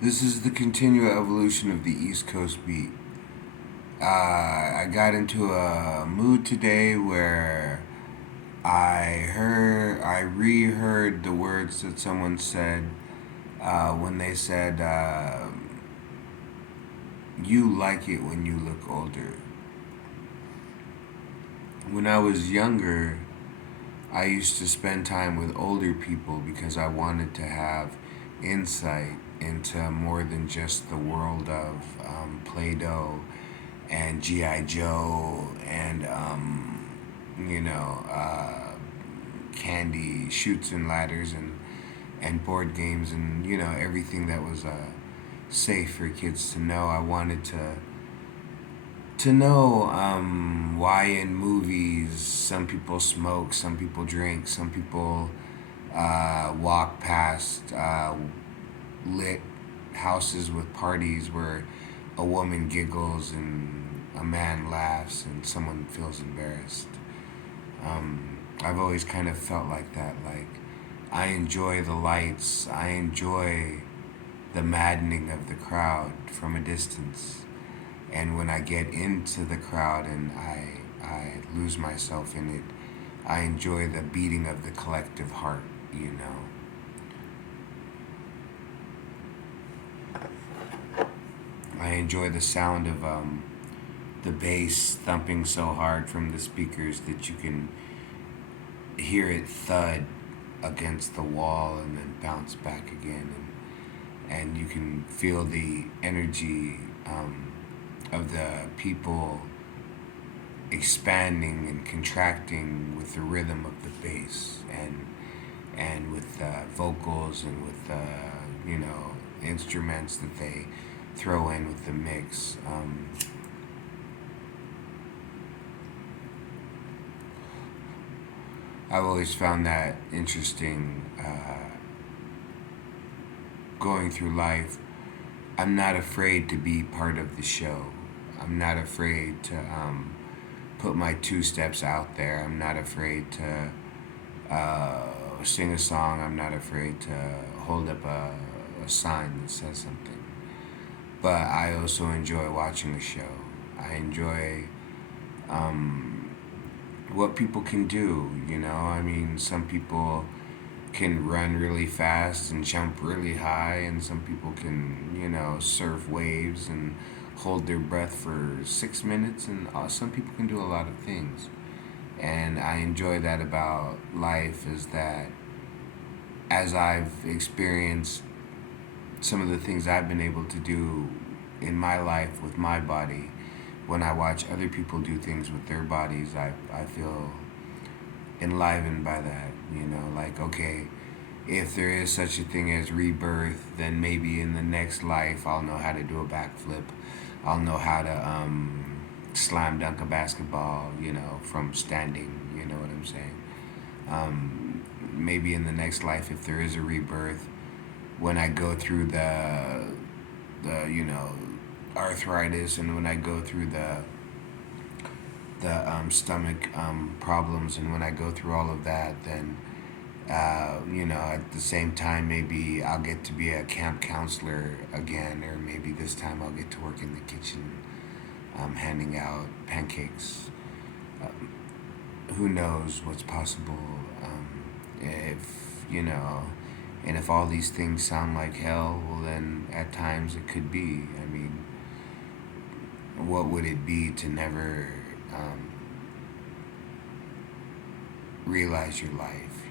This is the continual evolution of the East Coast beat. I got into a mood today where I reheard the words that someone said when they said, "You like it when you look older." When I was younger, I used to spend time with older people because I wanted to have insight into more than just the world of Play Doh and G.I. Joe and, you know, candy, shoots and ladders and board games and, everything that was safe for kids to know. I wanted to know why in movies some people smoke, some people drink, some people walk past lit houses with parties where a woman giggles and a man laughs and someone feels embarrassed. I've always kind of felt like that. Like, I enjoy the lights, I enjoy the maddening of the crowd from a distance. And when I get into the crowd and I lose myself in it, I enjoy the beating of the collective heart, you know. I enjoy the sound of the bass thumping so hard from the speakers that you can hear it thud against the wall and then bounce back again. And you can feel the energy of the people expanding and contracting with the rhythm of the bass and with vocals and with instruments that they throw in with the mix. I've always found that interesting going through life. I'm not afraid to be part of the show. I'm not afraid to put my two steps out there. I'm not afraid to sing a song. I'm not afraid to hold up a sign that says something. But I also enjoy watching a show. I enjoy what people can do, you know? I mean, some people can run really fast and jump really high, and some people can, surf waves and hold their breath for 6 minutes, and some people can do a lot of things. And I enjoy that about life is that as I've experienced some of the things I've been able to do in my life with my body, when I watch other people do things with their bodies, I feel enlivened by that. Like, okay, if there is such a thing as rebirth, then maybe in the next life I'll know how to do a backflip. I'll know how to slam dunk a basketball, from standing. You know what I'm saying? Maybe in the next life, if there is a rebirth, when I go through the arthritis and when I go through the stomach problems and when I go through all of that, then at the same time, maybe I'll get to be a camp counselor again, or maybe this time I'll get to work in the kitchen, handing out pancakes. Who knows what's possible? If and if all these things sound like hell, well, then at times it could be. I mean, what would it be to never um, realize your life?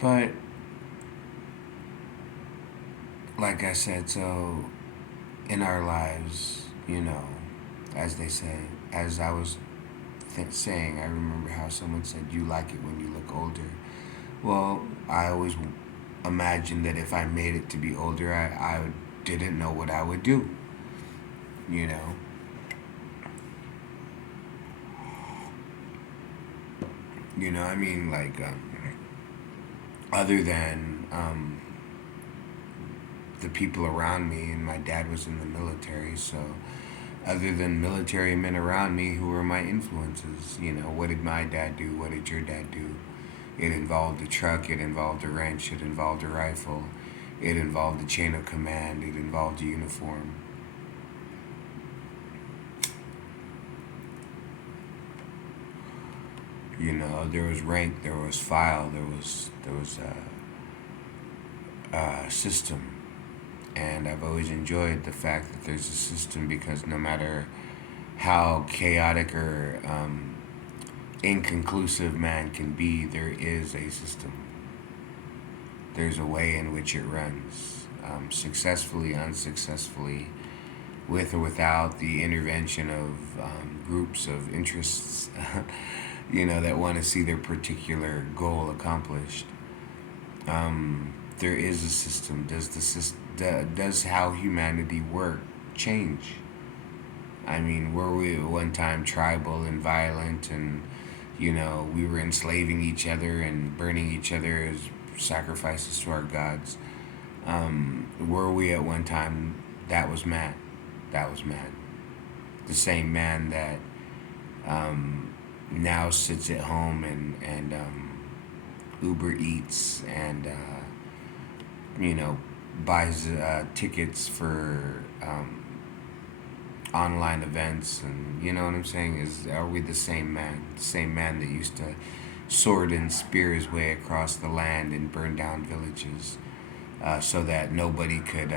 But like I said, so in our lives, as they say, as I was saying, I remember how someone said, "You like it when you look older." Well, I always imagined that if I made it to be older, I didn't know what I would do. You know, I mean, like, other than the people around me, and my dad was in the military, so other than military men around me who were my influences, what did my dad do? What did your dad do? It involved a truck, it involved a wrench, it involved a rifle, It involved a chain of command. It involved a uniform. You know, there was rank, there was file, there was a system, and I've always enjoyed the fact that there's a system because no matter how chaotic or inconclusive man can be, there is a system. There's a way in which it runs, successfully, unsuccessfully, with or without the intervention of groups of interests, that want to see their particular goal accomplished. There is a system. Does how humanity work change? I mean, were we at one time tribal and violent, and we were enslaving each other and burning each other as sacrifices to our gods? Were we at one time? That was man. That was man. The same man that now sits at home and Uber Eats and buys tickets for online events, and you know what I'm saying, is are we the same man? The same man that used to sword and spear his way across the land and burn down villages, so that nobody could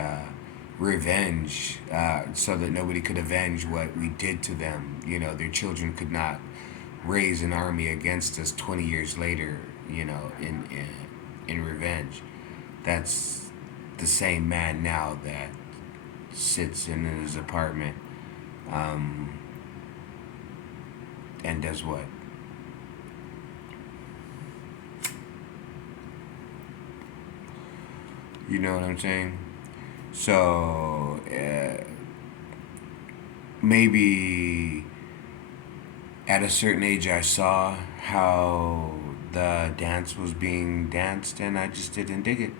so that nobody could avenge what we did to them. Their children could not raise an army against us 20 years later, in revenge. That's the same man now that sits in his apartment um, and does what? You know what I'm saying? So maybe at a certain age, I saw how the dance was being danced, and I just didn't dig it.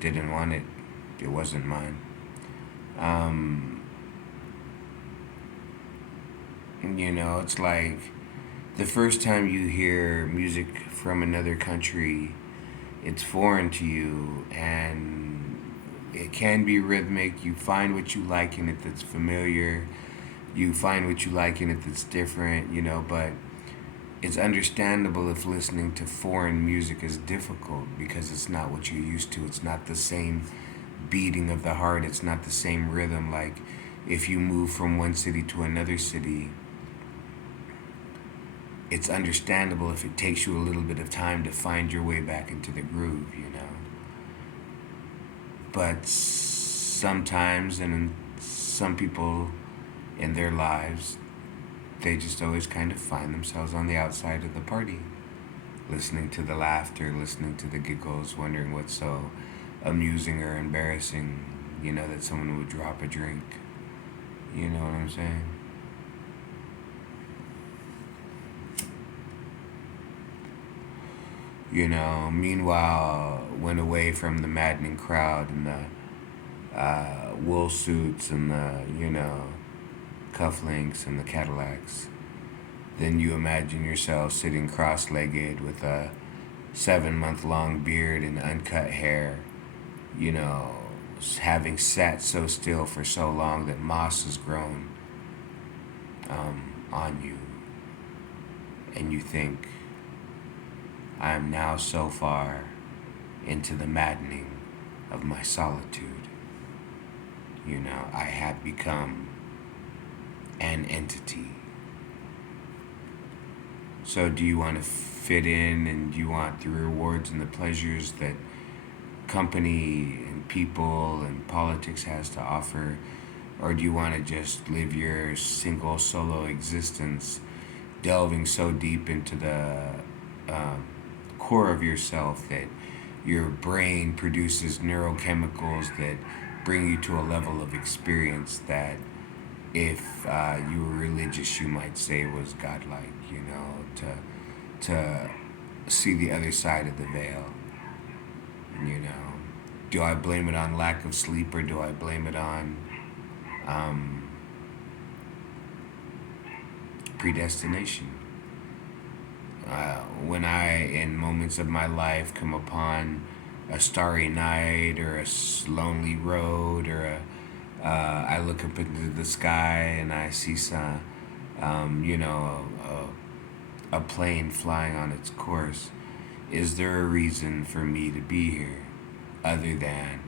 Didn't want it. It wasn't mine. Um, it's like the first time you hear music from another country, it's foreign to you, and it can be rhythmic. You find what you like in it that's familiar. You find what you like in it that's different, but it's understandable if listening to foreign music is difficult because it's not what you're used to. It's not the same beating of the heart. It's not the same rhythm. Like if you move from one city to another city, it's understandable if it takes you a little bit of time to find your way back into the groove. But sometimes, and in some people in their lives, they just always kind of find themselves on the outside of the party, listening to the laughter, listening to the giggles, wondering what's so amusing or embarrassing, that someone would drop a drink. You know what I'm saying? Meanwhile, went away from the maddening crowd and the wool suits and the cufflinks and the Cadillacs. Then you imagine yourself sitting cross legged with a 7 month long beard and uncut hair, you know, having sat so still for so long that moss has grown on you. And you think, I am now so far into the maddening of my solitude. I have become an entity. So, do you want to fit in, and do you want the rewards and the pleasures that company and people and politics has to offer? Or do you want to just live your single solo existence, delving so deep into the um, core of yourself that your brain produces neurochemicals that bring you to a level of experience that, if you were religious, you might say was godlike, to see the other side of the veil, you know. Do I blame it on lack of sleep, or do I blame it on um, predestination? When I, in moments of my life, come upon a starry night or lonely road or I look up into the sky and I see some, a plane flying on its course. Is there a reason for me to be here other than,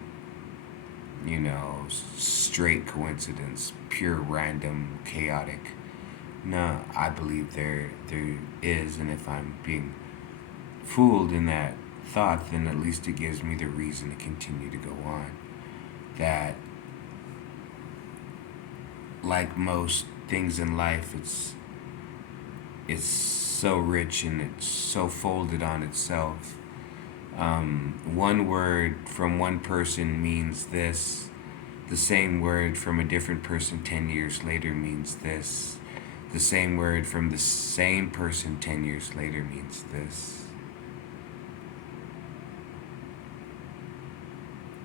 straight coincidence, pure random, chaotic? No, I believe there is, and if I'm being fooled in that thought, then at least it gives me the reason to continue to go on. That, like most things in life, it's so rich and it's so folded on itself. One word from one person means this. The same word from a different person 10 years later means this. The same word from the same person 10 years later means this.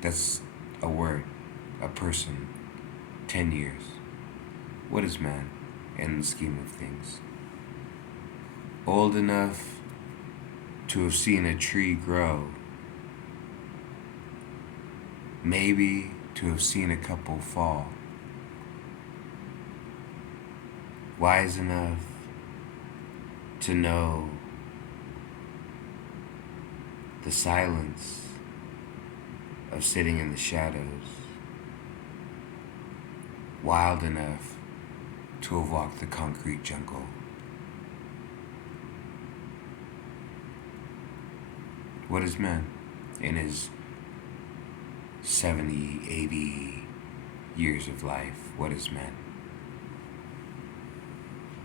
That's a word, a person, 10 years. What is man in the scheme of things? Old enough to have seen a tree grow. Maybe to have seen a couple fall. Wise enough to know the silence of sitting in the shadows. Wild enough to have walked the concrete jungle. What is man in his 70, 80 years of life? What is man?